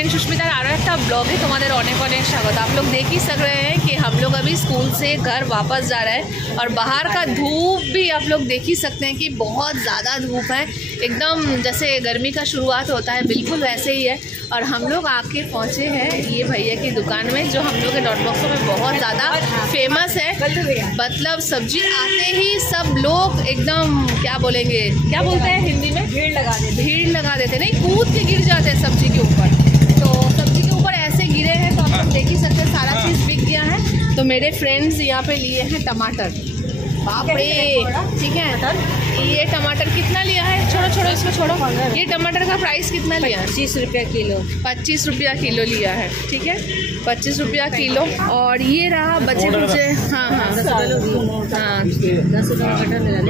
Friend Sushmita आरो एक blog है तुम्हारे अनेक अनेक स्वागत। आप लोग देख ही सक रहे हैं कि हम लोग अभी स्कूल से घर वापस जा रहे हैं और बाहर का धूप भी आप लोग देख ही सकते हैं कि बहुत ज़्यादा धूप है, एकदम जैसे गर्मी का शुरुआत होता है बिल्कुल वैसे ही है। और हम लोग आके पहुँचे हैं ये भैया की दुकान में जो हम लोग के डॉट बॉक्सों में बहुत ज़्यादा फेमस है। मतलब सब्जी आते ही सब लोग एकदम क्या बोलेंगे, क्या बोलते हैं हिंदी में, भीड़ लगा देते नहीं, कूद के गिर जाते हैं सब्जी के ऊपर। तो सब्जी के ऊपर ऐसे गिरे हैं तो आप देख ही सकते हैं सारा चीज़ बिक गया है। तो मेरे फ्रेंड्स यहाँ पे लिए हैं टमाटर, बाप रे, ठीक है। ये टमाटर कितना लिया है, छोड़ो इसको छोड़ो, ये टमाटर का प्राइस कितना लिया है? 25 रुपया किलो। 25 रुपया किलो लिया है, ठीक है, 25 रुपया किलो। और ये रहा बचे कुचे, हाँ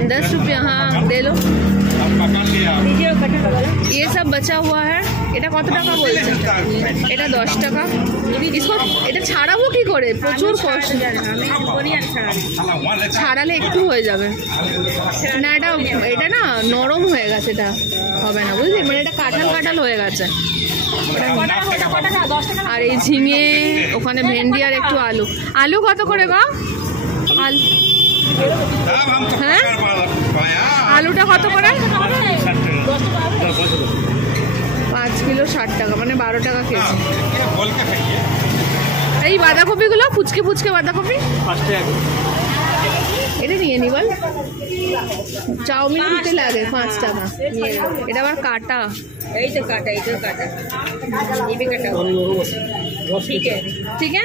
10 रुपया, हाँ दे लो। ये सब बचा हुआ है, এটা কত টাকা বলছেন? এটা 10 টাকা। इसको এটা ছাড়াবো কি করে, প্রচুর কষ্ট, ছাড়ালে একটু হয়ে যাবে না, এটা না নরম হয়ে গেছে, এটা হবে না বুঝলি, মানে এটা কাঁঠাল হয়ে গেছে। আর এই ঝিঙে, ওখানে ভেন্ডি আর একটু আলু কত করে গো? আলু, হ্যাঁ আলুটা কত করে? 5 কিলো 60 টাকা, মানে 12 টাকা কেজি। এই বাঁধাকপিগুলো ফুচকে বাঁধাকপি এটা নিয়ে নি বল, চাউমিন দিতে লাগে 5 টাকা। এটা আবার কাটা, এই তো কাটা, এই তো কাটা, ये भी काटा ठीक है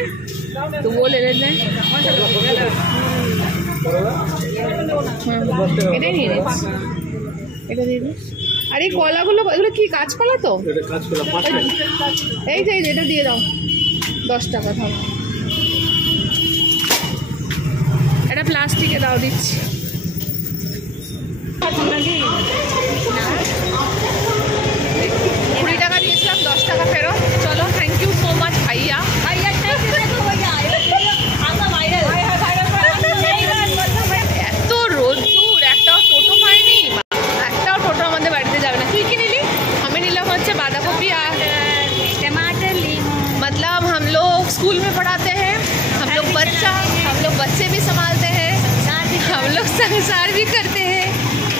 तो वो ले लेते हैं। এটাই নিয়ে নিস, এটা দিয়ে দিস। আর এই কলাগুলো, এগুলো কি কাঁচকলা? তো এই যে এটা দিয়ে দাও, 10 টাকা থাক। এটা প্লাস্টিকে দাও, দিচ্ছি। 20 টাকা দিয়েছিলাম, 10 টাকা ফেরত। চলো, থ্যাংক ইউ সো মাচ ভাইয়া। এত রোদ্দুর, একটাও টোটো পাইনি, একটাও টোটো আমাদের বাড়িতে যাবে না। তুই কি নিলি? আমি নিলাম হচ্ছে বাঁধাকপি আর टमाटर। मतलब हम लोग स्कूल में पढ़ाते हैं, हम लोग बच्चे भी संभालते हैं, हम लोग संसार भी करते हैं,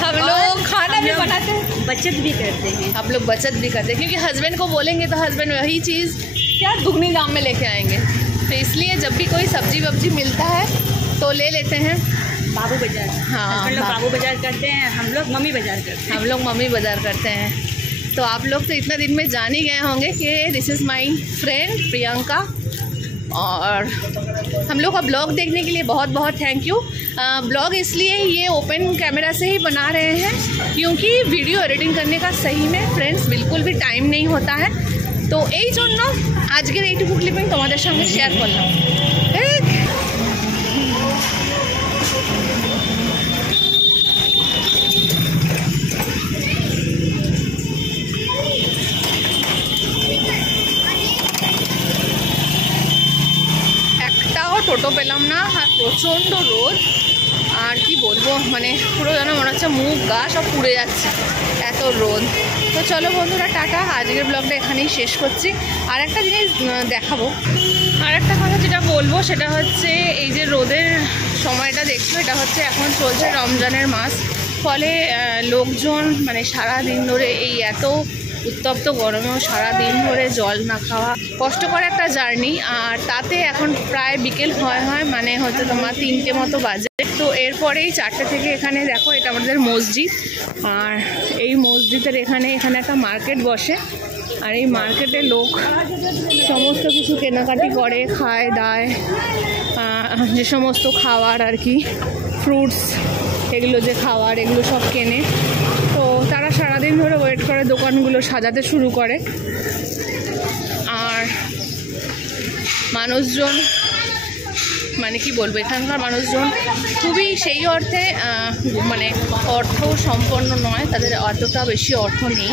हम लोग खाना भी बनाते हैं, बचत भी करते हैं। हम लोग बचत भी करते हैं क्योंकि हस्बैंड को बोलेंगे तो हस्बैंड वही चीज़ क्या दुगनी दाम में लेके आएंगे। तो इसलिए जब भी कोई सब्जी वब्जी मिलता है तो ले लेते हैं। बाबू बाजार, हाँ बाबू बाजार करते हैं, हम लोग मम्मी बाजार करते हैं। हम लोग मम्मी बाजार करते हैं। तो आप लोग तो इतना दिन में जान ही गए होंगे कि this is my friend Priyanka. और हम लोग का ब्लॉग देखने के लिए बहुत बहुत थैंक यू। ब्लॉग इसलिए ये ओपन कैमरा से ही बना रहे हैं क्योंकि वीडियो एडिटिंग करने का सही में फ्रेंड्स बिल्कुल भी टाइम नहीं होता है। तो এই জন্য আজকের এইটুকু ক্লিপিং তোমাদের সঙ্গে শেয়ার করলাম। টোটো পেলাম না, আর প্রচণ্ড রোদ, আর কি বলবো, মানে পুরো যেন মনে হচ্ছে মুখ গা সব পুড়ে যাচ্ছে, এত রোদ। তো চলো বন্ধুরা, টাটা, আজকের ব্লগটা এখানেই শেষ করছি। আর একটা জিনিস দেখাবো, আর একটা কথা যেটা বলবো সেটা হচ্ছে এই যে রোদের সময়টা দেখছো, এটা হচ্ছে এখন চলছে রমজানের মাস, ফলে লোকজন মানে সারা দিন ধরে এই এত উত্তপ্ত গরমেও সারাদিন ধরে জল না খাওয়া কষ্টকর একটা জার্নি। আর তাতে এখন প্রায় বিকেল হয় মানে হচ্ছে তোমার 3টে মতো বাজে। তো এরপরেই 4টে থেকে এখানে দেখো, এটা আমাদের মসজিদ, আর এই মসজিদের এখানে একটা মার্কেট বসে, আর এই মার্কেটে লোক সমস্ত কিছু কেনাকাটি করে, খায় দায়, যে সমস্ত খাবার আর কি, ফ্রুটস, এগুলো যে খাবার, এগুলো সব কেনে। তো তারা সারাদিন ধরে ওয়েট করে, দোকানগুলো সাজাতে শুরু করে। আর মানুষজন মানে কি বলবো, এখানকার মানুষজন খুবই সেই অর্থে মানে অর্থ সম্পন্ন নয়, তাদের অতটা বেশি অর্থ নেই।